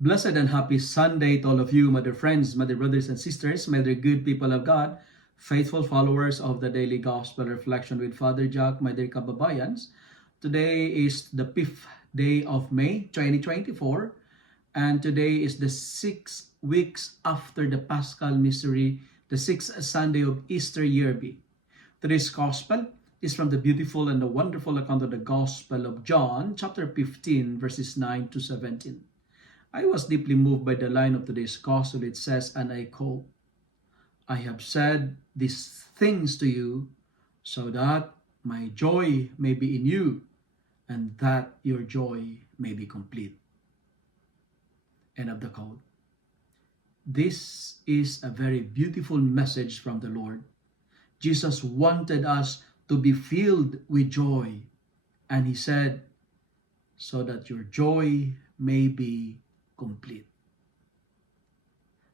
Blessed and happy Sunday to all of you, my dear friends, my dear brothers and sisters, my dear good people of God, faithful followers of the Daily Gospel Reflection with Father Jack, my dear kababayans. Today is the 5th day of May 2024, and today is the 6 weeks after the Paschal Mystery, the 6th Sunday of Easter Year B. Today's Gospel is from the beautiful and the wonderful account of the Gospel of John, chapter 15, verses 9 to 17. I was deeply moved by the line of today's gospel. It says, and I quote, I have said these things to you so that my joy may be in you and that your joy may be complete. End of the quote. This is a very beautiful message from the Lord. Jesus wanted us to be filled with joy, and he said, so that your joy may be complete.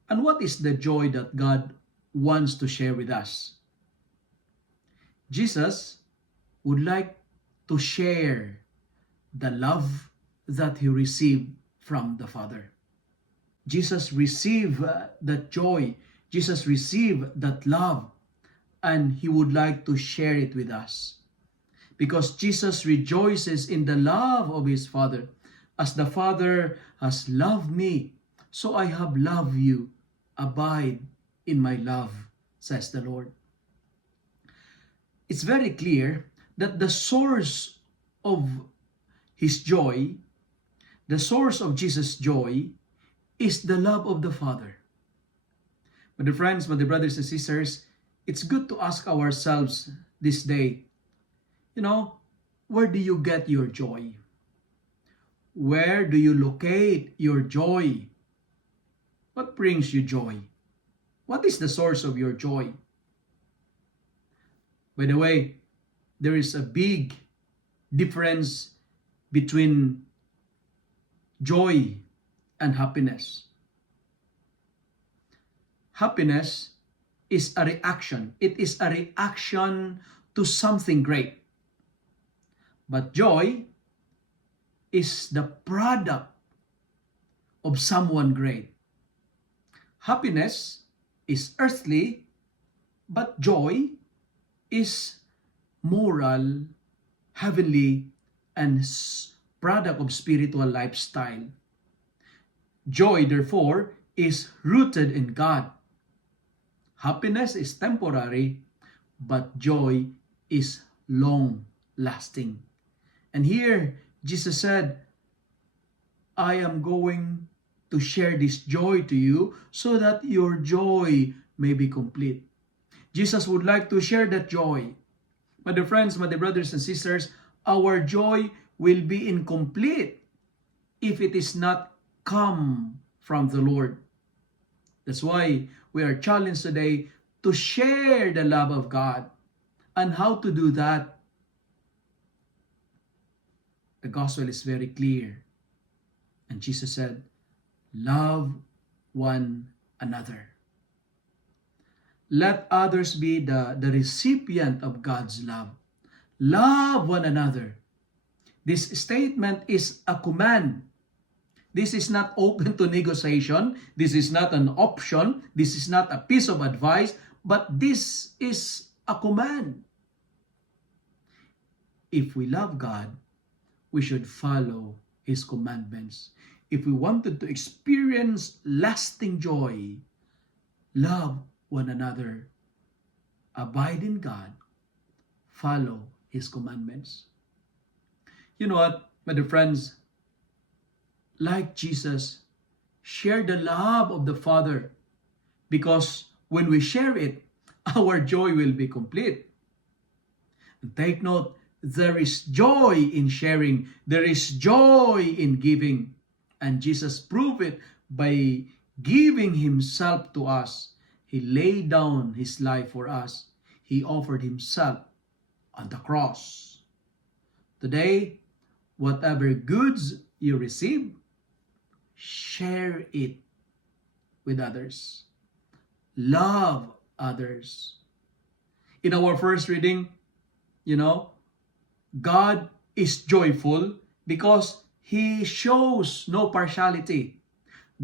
And what is the joy that God wants to share with us? Jesus would like to share the love that he received from the Father. Jesus received that joy. Jesus received that love, and he would like to share it with us. Because Jesus rejoices in the love of his Father. As the Father has loved me, so I have loved you. Abide in my love, says the Lord. It's very clear that the source of his joy, the source of Jesus' joy, is the love of the Father. My dear friends, my dear brothers and sisters, it's good to ask ourselves this day, where do you get your joy? Where do you locate your joy? What brings you joy? What is the source of your joy? By the way, there is a big difference between joy and happiness. Happiness is a reaction. It is a reaction to something great. But joy is the product of someone great. Happiness is earthly, but joy is moral, heavenly, and product of spiritual lifestyle. Joy, therefore, is rooted in God. Happiness is temporary, but joy is long-lasting. And here, Jesus said, I am going to share this joy to you so that your joy may be complete. Jesus would like to share that joy. My dear friends, my dear brothers and sisters, our joy will be incomplete if it is not come from the Lord. That's why we are challenged today to share the love of God. And how to do that? The gospel is very clear. And Jesus said, love one another. Let others be the recipient of God's love. Love one another. This statement is a command. This is not open to negotiation. This is not an option. This is not a piece of advice. But this is a command. If we love God, we should follow his commandments. If we wanted to experience lasting joy, love one another, abide in God, follow his commandments. You know what, my dear friends? Like Jesus, share the love of the Father, because when we share it, our joy will be complete. And take note, there is joy in sharing. There is joy in giving. And Jesus proved it by giving himself to us. He laid down his life for us. He offered himself on the cross. Today, whatever goods you receive, share it with others. Love others. In our first reading, God is joyful because he shows no partiality.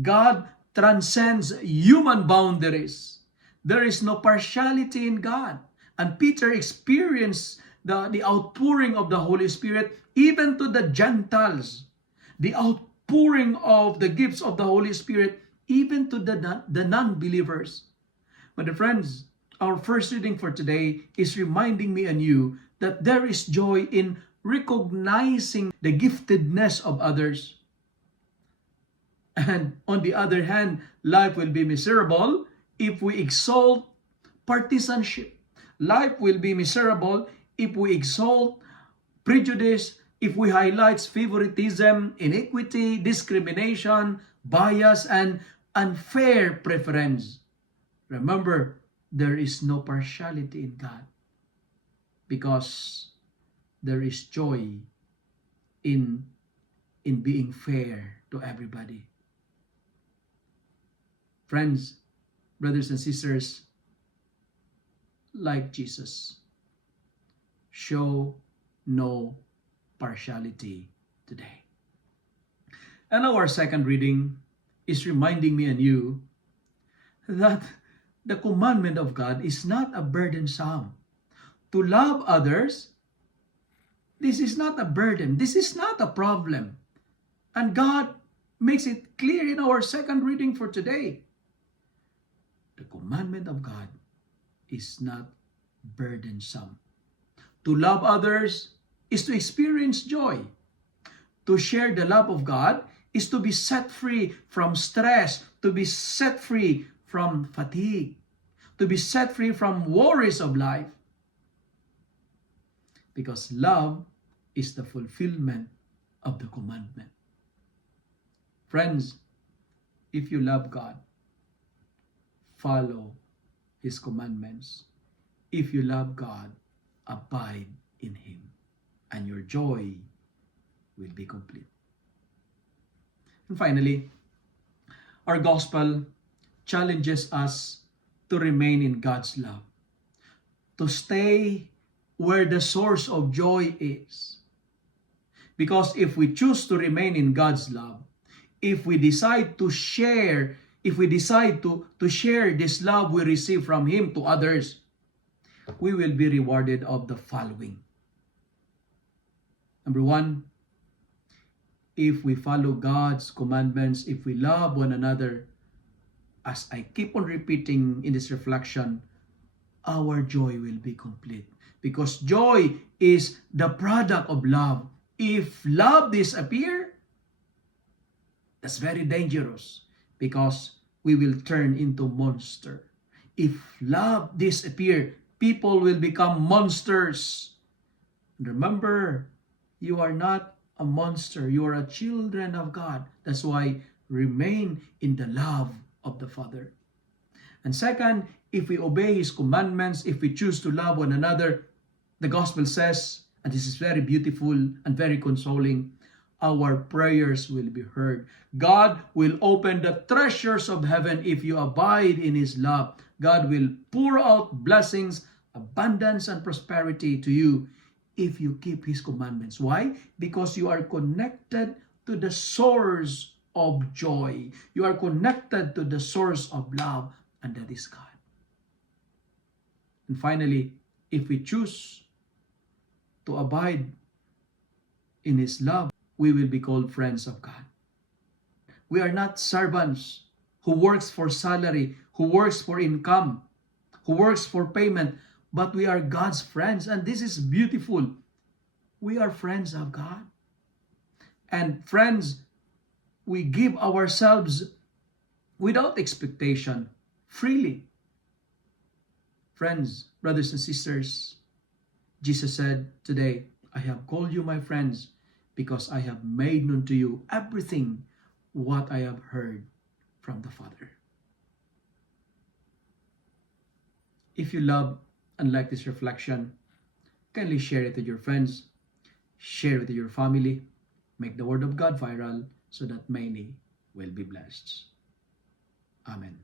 God transcends human boundaries. There is no partiality in God. And Peter experienced the outpouring of the Holy Spirit even to the Gentiles. The outpouring of the gifts of the Holy Spirit even to the non-believers. My dear friends, our first reading for today is reminding me and you that there is joy in recognizing the giftedness of others. And on the other hand, life will be miserable if we exalt partisanship. Life will be miserable if we exalt prejudice, if we highlight favoritism, inequity, discrimination, bias, and unfair preference. Remember, there is no partiality in God because there is joy in being fair to everybody. Friends, brothers and sisters, like Jesus, show no partiality today. And our second reading is reminding me and you that the commandment of God is not a burdensome. To love others, this is not a burden. This is not a problem. And God makes it clear in our second reading for today. The commandment of God is not burdensome. To love others is to experience joy. To share the love of God is to be set free from stress, to be set free from fatigue, to be set free from worries of life. Because love is the fulfillment of the commandment. Friends, if you love God, follow His commandments. If you love God, abide in Him, and your joy will be complete. And finally, our gospel challenges us to remain in God's love, to stay where the source of joy is. Because if we choose to remain in God's love, if we decide to share this love we receive from Him to others, we will be rewarded of the following. Number one, if we follow God's commandments, if we love one another, as I keep on repeating in this reflection, our joy will be complete. Because joy is the product of love. If love disappears, that's very dangerous because we will turn into monster. If love disappears, people will become monsters. Remember, you are not a monster. You are a children of God. That's why remain in the love of the Father. And second, if we obey His commandments, if we choose to love one another, the gospel says, and this is very beautiful and very consoling, our prayers will be heard. God will open the treasures of heaven if you abide in His love. God will pour out blessings, abundance, and prosperity to you if you keep His commandments. Why? Because you are connected to the source of joy. You are connected to the source of love, and that is God. And finally, if we choose to abide in His love, we will be called friends of God. We are not servants who works for salary, who works for income, who works for payment, but we are God's friends, and this is beautiful. We are friends of God. And friends, we give ourselves without expectation, freely. Friends, brothers and sisters, Jesus said today, I have called you my friends because I have made known to you everything what I have heard from the Father. If you love and like this reflection, kindly share it with your friends, share it with your family, make the Word of God viral so that many will be blessed. Amen.